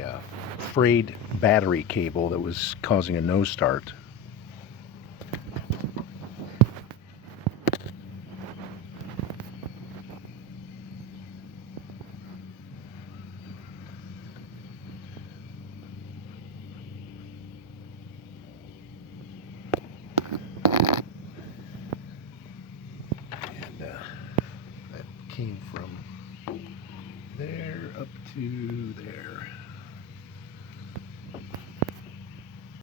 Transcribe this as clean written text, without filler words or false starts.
a frayed battery cable that was causing a no start. And that came from there up to there.